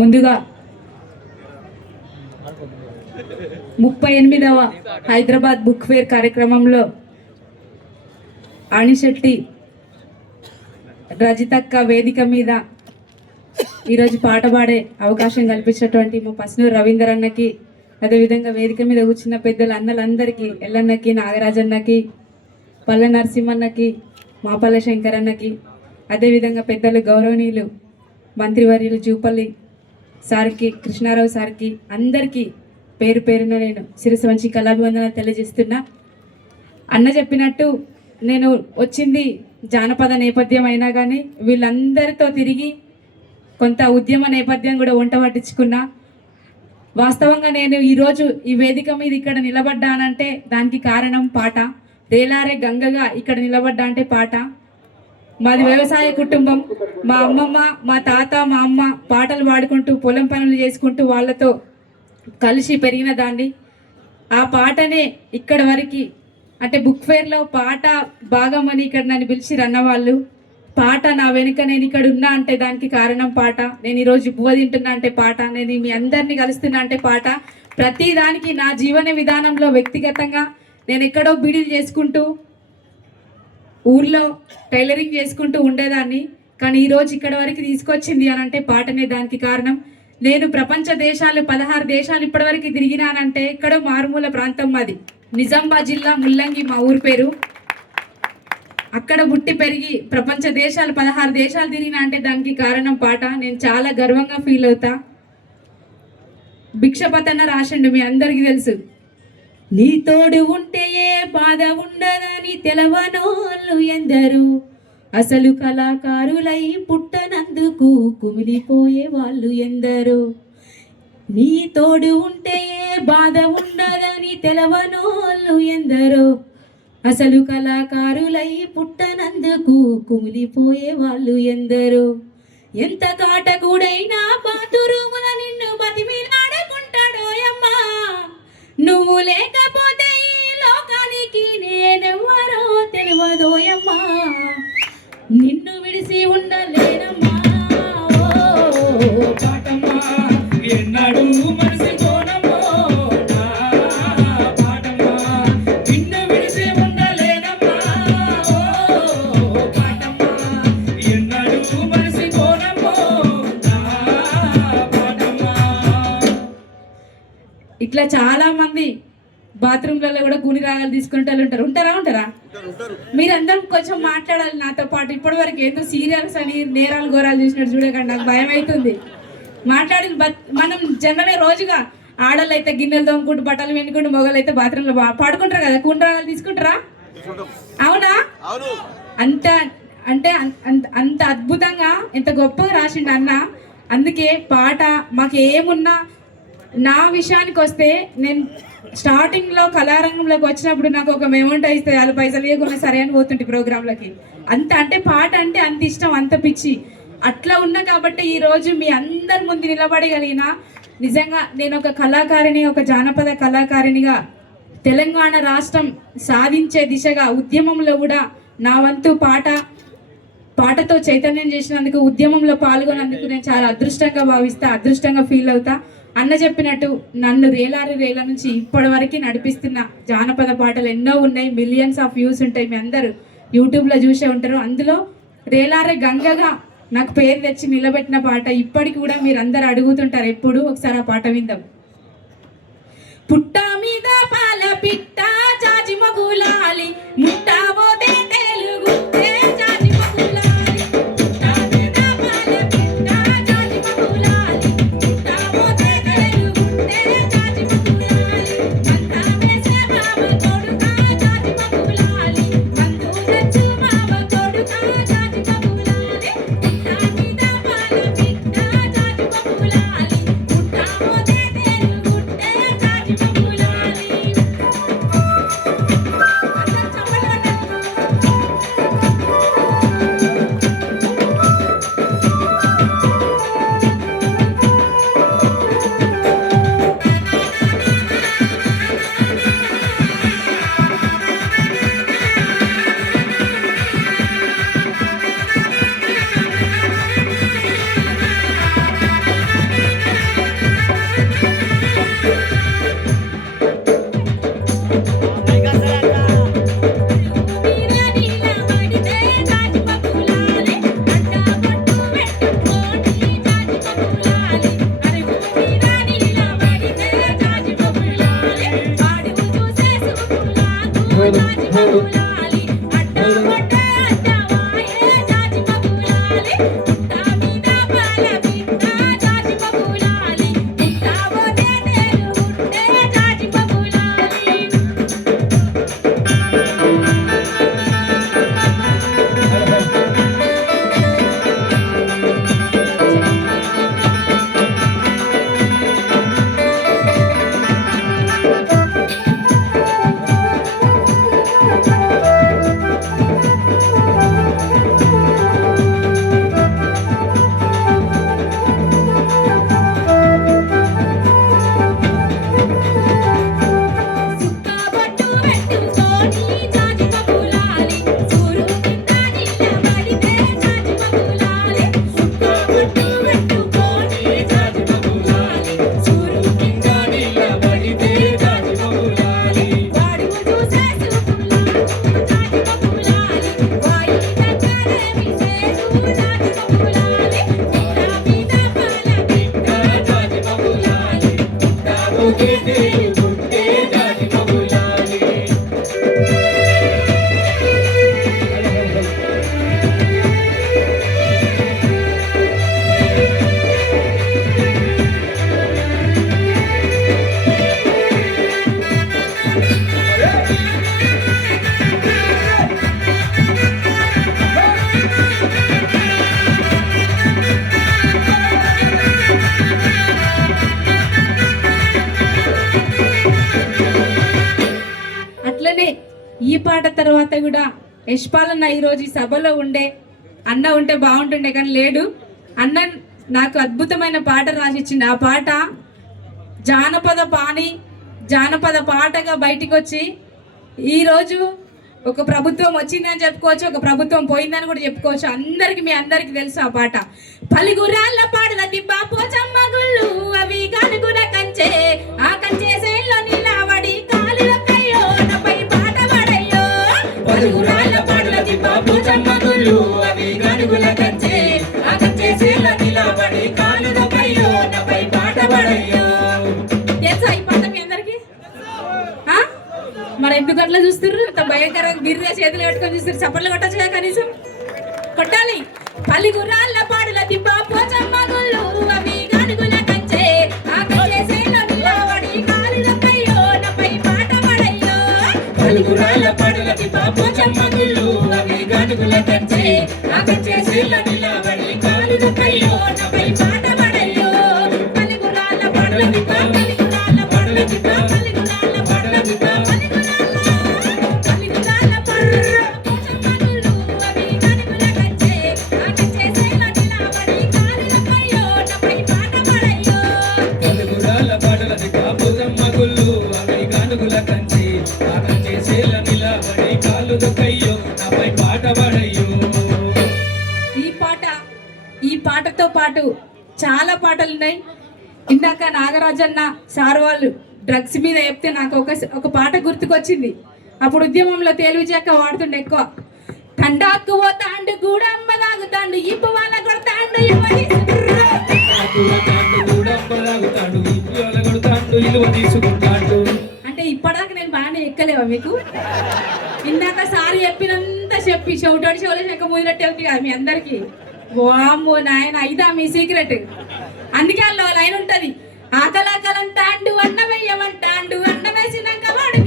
ముందుగా 38వ Hyderabad book fair కార్యక్రమంలో ఆణిశెట్టి రజితక్క వేదిక మీద ఈరోజు పాట పాడే అవకాశం కల్పించినటువంటి మా పస్నూరు రవీందర్ అన్నకి, అదేవిధంగా వేదిక మీద కూర్చున్న పెద్దల అన్నలందరికీ, ఎల్లన్నకి, నాగరాజన్నకి, పల్ల నరసింహన్నకి, మాపల్ల శంకరన్నకి, అదేవిధంగా పెద్దలు గౌరవనీయులు మంత్రివర్యులు జూపల్లి సార్కి, కృష్ణారావు సార్కి, అందరికీ పేరు పేరున నేను శిరస్సు వంచి కళాభివందనాలు తెలియజేస్తున్నా. అన్న చెప్పినట్టు నేను వచ్చింది జానపద నేపథ్యం అయినా కానీ వీళ్ళందరితో తిరిగి కొంత ఉద్యమ నేపథ్యం కూడా వంట పట్టించుకున్నా. వాస్తవంగా నేను ఈరోజు ఈ వేదిక మీద ఇక్కడ నిలబడ్డానంటే దానికి కారణం పాట. రేలారే గంగగా ఇక్కడ నిలబడ్డా అంటే పాట. మాది వ్యవసాయ కుటుంబం. మా అమ్మమ్మ, మా తాత, మా అమ్మ పాటలు పాడుకుంటూ పొలం పనులు చేసుకుంటూ వాళ్ళతో కలిసి పెరిగిన దాన్ని. ఆ పాటనే ఇక్కడ వరకు అంటే బుక్ ఫేర్లో పాట భాగమని ఇక్కడ నన్ను పిలిచి రన్నవాళ్ళు. పాట నా వెనుక నేను ఇక్కడ ఉన్నా అంటే దానికి కారణం పాట. నేను ఈరోజు పువ్వ తింటున్నా అంటే పాట. నేను మీ అందరినీ కలుస్తున్నా అంటే పాట. ప్రతి దానికి నా జీవన విధానంలో వ్యక్తిగతంగా నేను ఎక్కడో బీడీలు చేసుకుంటూ ఊర్లో టైలరింగ్ చేసుకుంటూ ఉండేదాన్ని. కానీ ఈరోజు ఇక్కడ వరకు తీసుకొచ్చింది అని అంటే పాటనే దానికి కారణం. నేను ప్రపంచ దేశాలు 16 దేశాలు ఇప్పటివరకు తిరిగినానంటే ఎక్కడో మారుమూల ప్రాంతం మాది. నిజామాబాద్ జిల్లా ముల్లంగి మా ఊరి పేరు. అక్కడ పుట్టి పెరిగి ప్రపంచ దేశాలు 16 దేశాలు తిరిగినా అంటే దానికి కారణం పాట. నేను చాలా గర్వంగా ఫీల్ అవుతా. భిక్షపతన్న రాసిండు, మీ అందరికీ తెలుసు. నీ తోడు ఉంటే ఏ బాధ ఉండదని తెలవనోళ్ళు ఎందరు, అసలు కళాకారులై పుట్టనందుకు కుమిలిపోయే వాళ్ళు ఎందరు. నీ తోడు ఉంటే ఏ బాధ ఉండదని తెలవనోళ్ళు ఎందరు, అసలు కళాకారులై పుట్టనందుకు కుమిలిపోయే వాళ్ళు ఎందరు. ఎంత కాటకుడైనా బాతురుమున నిన్ను బతిమిలాడుకుంటాడోయమ్మా, నువ్వు లేకపోతే ఈ లోకానికి నేనెవ్వరో తెలియదోయమ్మా, నిన్ను విడిసి ఉండలేనమ్మా. ఓ పాటమ్మా ఎన్నడూ మరిసిపోనమ్మో నా పాటమ్మా, నిన్ను విడిసి ఉండలేనమ్మా. ఓ పాటమ్మా ఎన్నడూ మరిసిపోనమ్మో నా పాటమ్మా. ఇట్లా చాలా మంది బాత్రూమ్లలో కూడా కూని రాగాలు తీసుకుంటే ఉంటారా? మీరందరం కొంచెం మాట్లాడాలి నాతో పాటు. ఇప్పటి వరకు ఏదో సీరియల్స్ అని నేరాలు ఘోరాలు చూసినట్టు చూడకండి, నాకు భయం అవుతుంది. మాట్లాడి మనం జనరల్గా రోజుగా ఆడలు అయితే గిన్నెలు తోముకుంటూ బట్టలు వెనుకుంటూ, మొగలు అయితే బాత్రూంలో పాడుకుంటారు కదా, కూని రాగాలు తీసుకుంటారా? అవునా? అంత అంటే అంత అద్భుతంగా ఎంత గొప్పగా రాసిండు అన్న. అందుకే పాట మాకు ఏమున్నా, నా విషయానికి వస్తే నేను స్టార్టింగ్లో కళారంగంలోకి వచ్చినప్పుడు నాకు ఒక మెమోంటో ఇస్తే వాళ్ళు పైసలు ఇవ్వకుండా సరే అని పోతుంటే ప్రోగ్రాంలకి. అంత అంటే పాట అంటే అంత ఇష్టం, అంత పిచ్చి. అట్లా ఉన్నా కాబట్టి ఈరోజు మీ అందరి ముందు నిలబడగలిగిన. నిజంగా నేను ఒక కళాకారిణి, ఒక జానపద కళాకారిణిగా తెలంగాణ రాష్ట్రం సాధించే దిశగా ఉద్యమంలో కూడా నా వంతు పాటతో చైతన్యం చేసినందుకు, ఉద్యమంలో పాల్గొన్నందుకు నేను చాలా అదృష్టంగా భావిస్తా, అదృష్టంగా ఫీల్ అవుతా. అన్న చెప్పినట్టు నన్ను రేల నుంచి ఇప్పటి వరకు నడిపిస్తున్న జానపద పాటలు ఎన్నో ఉన్నాయి. మిలియన్స్ ఆఫ్ వ్యూస్ ఉంటాయి, మీ అందరూ యూట్యూబ్లో చూసే ఉంటారు. అందులో రేలారే గంగగా నాకు పేరు తెచ్చి నిలబెట్టిన పాట ఇప్పటికి కూడా మీరు అందరు అడుగుతుంటారు ఎప్పుడు. ఒకసారి ఆ పాట విందాం. పుట్ట మీద పాల పిట్ట చాచి మగులాలి, ముట్టావోతే తెలుగు చాచి మగులాలి, పుట్ట మీద పాల పిట్ట చాచి మగులాలి, ముట్టావోతే తెలుగు చాచి మగులాలి, మంతా వేసే బావ కొడుకా చాచి మగులాలి, మందు తెచ్చు బావ కొడుకా చాచి మగులాలి, పుట్ట మీద పాల పిట్ట చాచి మగులాలి, ముట్టావోతే తెలుగు చాచి మగులాలి. అట్లనే ఈ పాట తర్వాత కూడా యశ్పాల్ అన్న ఈరోజు ఈ సభలో ఉండే అన్న ఉంటే బాగుంటుండే కానీ లేడు. అన్న నాకు అద్భుతమైన పాట రాసిచ్చింది. ఆ పాట జానపద పాటగా బయటికి వచ్చి ఈరోజు ఒక ప్రభుత్వం వచ్చిందని చెప్పుకోవచ్చు, ఒక ప్రభుత్వం పోయిందని కూడా చెప్పుకోవచ్చు. మీ అందరికి తెలుసు ఆ పాట. పలుగురాళ్ళ పాటల దిబ్బా పోచమ్మ గుళ్ళు అవి కనుగున కంచే ఆ కంచే సేల్లో నిలబడి కాలిలకయ్యో నపై పాట పడయ్యో. పలుగురాళ్ళ పాటల దిబ్బా పోచమ్మ గుళ్ళు అవి కనుగున కంచే ఆ కంచే సేల్లో నిలబడి కాలిలకయ్యో నపై పాట పడయ్యో. తెలుసా ఈ పాట మీ అందరికి? మరి ఎందుకు అట్లా చూస్తుర్రు? అంత భయంకరంగా బిర్రే చేతులు పెట్టుకొని చూస్తారు. చప్పట్లు కొట్టచ్చు కదా, కనీసం కొట్టాలి. పలుగురాళ్ళ పాటల దిబ్బా పోచమ్మ గుళ్ళు అవి గనుగుల కంచే ఆ కంచే సేలో నిలబడి కాలిలకయ్యో నపై పాట పడయ్యో. పలుగురాళ్ళ పాటల దిబ్బా పోచమ్మ గుళ్ళు అవి గనుగుల కంచే ఆ కంచే సేలో నిలబడి కాలిలకయ్యో నపై పాట పడయ్యో. పలుగురాళ్ళ పాటల దిబ్బా పలుగురాళ్ళ పాటల దిబ్బా పలుగురాళ్ళ పాటల దిబ్బా ఈ పాటతో పాటు చాలా పాటలు ఉన్నాయి. ఇందాక నాగరాజన్న సార్ వాళ్ళు డ్రగ్స్ మీద చెప్తే నాకు ఒక పాట గుర్తుకొచ్చింది. అప్పుడు ఉద్యమంలో తేలివిజాక వాడుతుండే ఎక్కువ. తండాకు పోతాండు గూడమ్మ తాగుతాండు ఇప్పు వాళ్ళ కొడతాండు అంటే ఇప్పటిదాకా నేను బాగానే ఎక్కలేవా మీకు? ఇందాక సారి చెప్పినంత చెప్పి చెవిటోడి చెవులు చెక్క ముదినట్టు వెళ్తుంది కదా మీ అందరికి. వామ్మో నాయన, ఇదా మీ సీక్రెట్? అందుకే అందులో లైన్ ఉంటది. ఆకలాకలంటాండు అన్న వెయ్యమంటాండు అన్న వేసినాక వాడు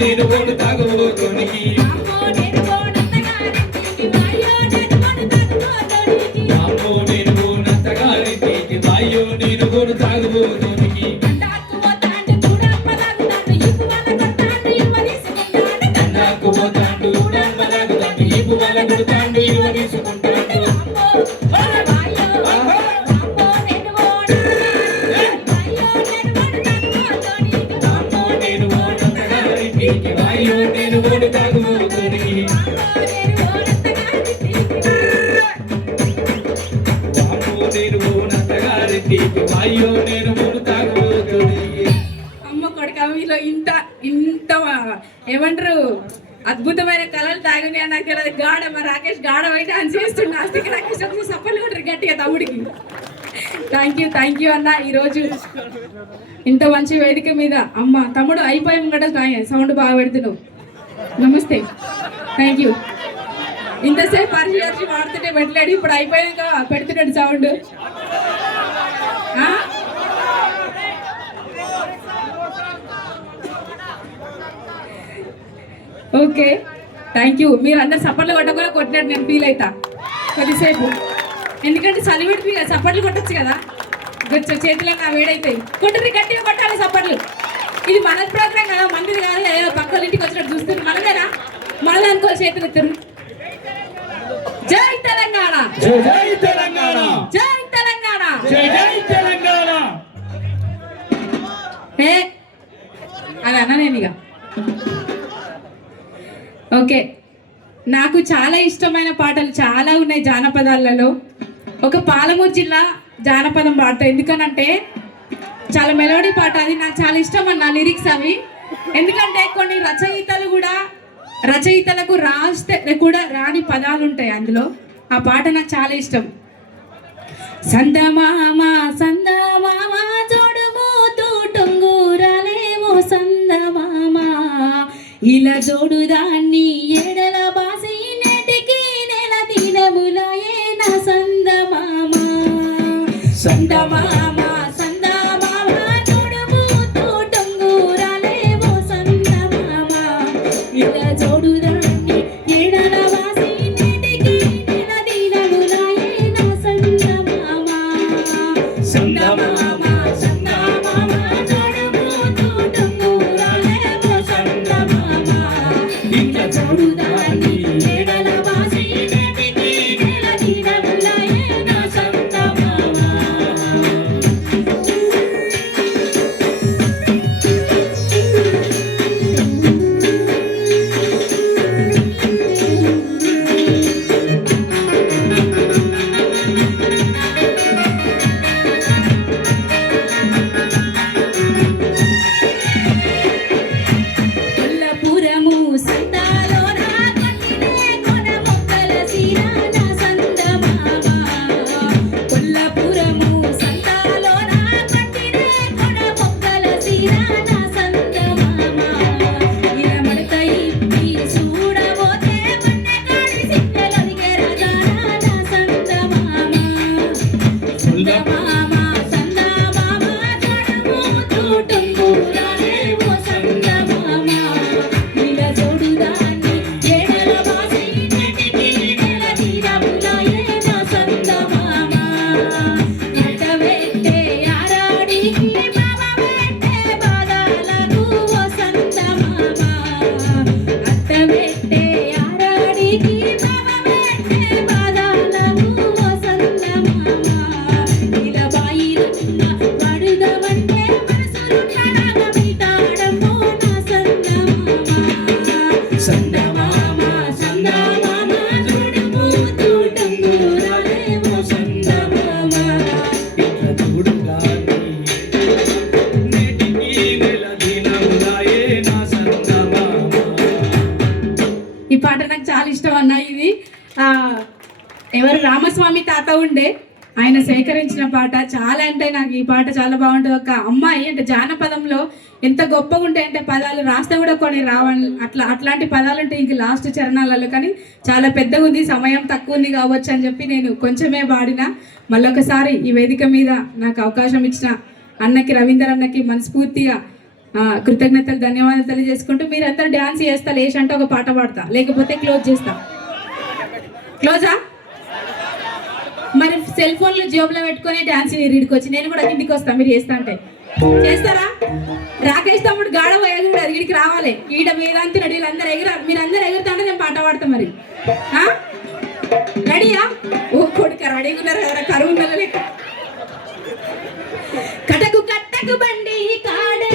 నేను ఓడు తాగబోతోనికి నేను ఓనంతగారికి వాయో నేను ఓడు తాగబోతోనికి నాకు పోతాండు నమ్మలాగుతాండు ఇప్పు వల్ల కొడుతాండు ఇవ తీసుకుంటాడు. నేను ఓడు తాగబోతోనికి అమ్మ కొడుకు మీలో ఇంత ఏమంటారు అద్భుతమైన కళలు తాగున్నాయి నాకు తెలియదు. గాఢ మా రాకేష్ గాఢం అయితే అని చేస్తుండే. అస్తికి రాకేష్ సప్పలు కొట్టరు గట్టిగా తమ్ముడికి. థ్యాంక్ యూ అన్న. ఈరోజు ఇంత మంచి వేదిక మీద అమ్మ తమ్ముడు అయిపోయాం కూడా సౌండ్ బాగా పెడుతున్నావు. నమస్తే, థ్యాంక్ యూ. ఇంతసేపు పరిచయం వాడుతుంటే పెట్టలేడు, ఇప్పుడు అయిపోయాక పెడుతున్నాడు సౌండ్. Okay, thank you. మీరు అందరు సప్పట్లు కొట్టకుండా కొట్టినట్టు నేను ఫీల్ అవుతా కొద్దిసేపు. ఎందుకంటే చలి పెడుతుంది కదా, సప్పట్లు కొట్టచ్చు కదా. చేతులు నా వేడైతాయి. కొట్టరు, గట్టిగా కొట్టాలి సప్పట్లు. ఇది మన ప్రోగ్రాం కదా, మందిది కాదు. ఏదో పక్కల ఇంటికి వచ్చినట్టు చూస్తుంది. మనదేనా? మనదే అనుకో. చేతులు ఎత్తురు. జై తెలంగాణ, జై తెలంగాణ, జై తెలంగాణ, జై తెలంగాణ. అది అన్నా నేను ఇక. ఓకే, నాకు చాలా ఇష్టమైన పాటలు చాలా ఉన్నాయి జానపదాలలో. ఒక పాలమూరు జిల్లా జానపదం పాడతా. ఎందుకనంటే చాలా మెలోడీ పాట, అది నాకు చాలా ఇష్టం అన్న లిరిక్స్ అవి. ఎందుకంటే కొన్ని రచయితలకు రాస్తే కూడా రాని పదాలు ఉంటాయి అందులో. ఆ పాట నాకు చాలా ఇష్టం. సందమామ సందమామ జోడుము తోటంగూరాలేమో సందమామ ఇలా జోడుదాన్ని ఎడల బాసి నెటికి నెల దినములయే నా సందమామ సందమామ సందమామ జోడుము తోటంగూరాలేమో సందమామ ఇలా జోడుదాన్ని ఎడల బాసి నెటికి నెల దినములయే నా సందమామ సందమామ సందమామ జోడుము తోటంగూరాలేమో సందమామ ఇలా జోడుదాన్ని ఎడల బాసి నెటికి నెల దినములయే నా సందమామ. కొల్లపురము సంతాలోన కట్టినే కొన మొక్కల సీరాన సందమామ కొల్లపురము సంతాలోన కట్టినే కొన మొక్కల సీరాన సందమామ ఇలా మడతై ఈ చూడబోతే మన్నెకాడి సిట్టలొదిగే రజాన సందమామ సందమామ సందమామ జడము తోటంగూరాలేమో సందమామ ఇలా జోడుదాన్ని ఎడల బాసి నెటికి నెల దినములయే నా సందమామ అట్టవెట్టే యారాడికి బావ పెట్టే బాధలకు ఓ సందమామ అట్టవెట్టే యారాడికి బావ పెట్టే బాధలకు ఓ సందమామ ఇలా బాయిరన్న పడుదవంటే మనసులుండగా మీటాడమ్మో నా సందమామ సందమామ సందమామ జోడుము తోటంగూరాలేమో సందమామ ఇట్లా చూడుగాని నేటికి నెల దినములాయే నా సందమామ. ఈ పాట నాకు చాలా ఇష్టం అన్న. ఇది ఆ, ఎవరు రామస్వామి తాత ఉండే ఆయన సేకరించిన పాట. చాలా అంటే నాకు ఈ పాట చాలా బాగుంటుంది. ఒక అమ్మాయి అంటే జానపదంలో ఎంత గొప్పగా ఉంటాయి అంటే పదాలు రాస్తే కూడా కొన్ని రావాలి, అట్లాంటి పదాలు ఉంటాయి ఇంక లాస్ట్ చరణాలలో. కానీ చాలా పెద్దగా ఉంది, సమయం తక్కువ ఉంది కావచ్చు అని చెప్పి నేను కొంచెమే పాడిన. మళ్ళొకసారి ఈ వేదిక మీద నాకు అవకాశం ఇచ్చిన అన్నకి, రవీందర్ అన్నకి మనస్ఫూర్తిగా కృతజ్ఞతలు, ధన్యవాదాలు తెలియజేసుకుంటూ మీరందరూ డ్యాన్స్ చేస్తా, లేచంటే ఒక పాట పాడతా, లేకపోతే క్లోజ్ చేస్తా. క్లోజా? మరి సెల్ ఫోన్లు జేబులో పెట్టుకొని డ్యాన్స్ రీడ్కి వచ్చి నేను కూడా కిందికి వస్తాను మీరు చేస్తా అంటే. చేస్తారా? రాకేష్ తమ్ముడు గాఢ పోయేది కూడా అది ఇడికి రావాలి. ఈడ వేదాంతి రెడీ అందరూ మీరందరూ ఎగురుతా అంటే నేను పాట పాడతా. మరి రెడీయా? ఓ కొడుక రెడీగా ఉన్నారు కదా, కరువు నెలలే. కటకు కట్టకు బండి కాడే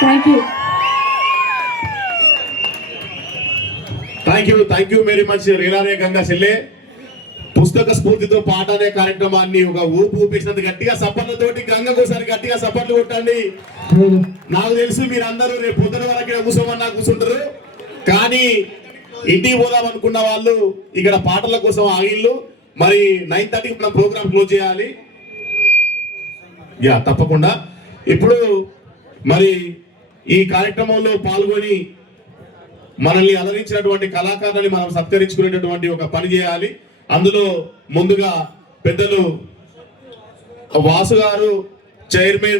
thank you. Thank you very much రీలానే గంగా చెల్లె. పుస్తక స్ఫూర్తితో పాట అనే కార్యక్రమాన్ని ఒక ఊపించినందుకు గట్టిగా సపర్లతోటి గంగకు ఒకసారి గట్టిగా సపర్లు కొట్టండి. నాకు తెలుసు మీరందరూ రేపు పొద్దున వరకు కూర్చోమన్నా కూర్చుంటారు, కానీ ఇంటికి పోదాం అనుకున్న వాళ్ళు ఇక్కడ పాటల కోసం ఆగిళ్ళు. మరి 9:30కి మనం ప్రోగ్రామ్ క్లోజ్ చేయాలి. తప్పకుండా. ఇప్పుడు మరి ఈ కార్యక్రమంలో పాల్గొని మనల్ని అలరించినటువంటి కళాకారులని మనం సత్కరించుకునేటటువంటి ఒక పని చేయాలి. అందులో ముందుగా పెద్దలు వాసు గారు చైర్మన్